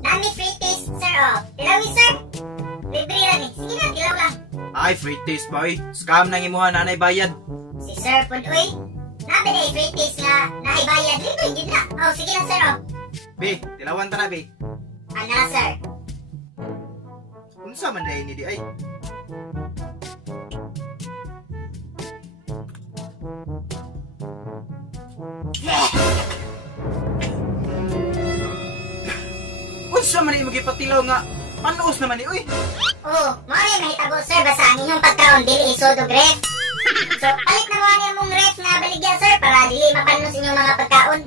Nami free taste, sir, oh. Tilawin, sir. Libre lang eh. Sige na, tilaw lang. Ay, free taste ba, oy? Scam nang imuha na bayad. Si sir, pud, uy. Nabi na free taste nga, naibayad. Libre, yun na. Oh, sige na, sir, oh. Be, tilawan ta na, be. Ano, sir? Unsa man dahil ni di ay? Unsa man imong gipatilaw nga panuos naman ni uy? Oh, mari mahitabo, sir. Basta ang inyong pagkaon, dili isod og ref. So, palit na mo ang imong ref na baligya, sir, para dili mapanos inyong mga pagkaon.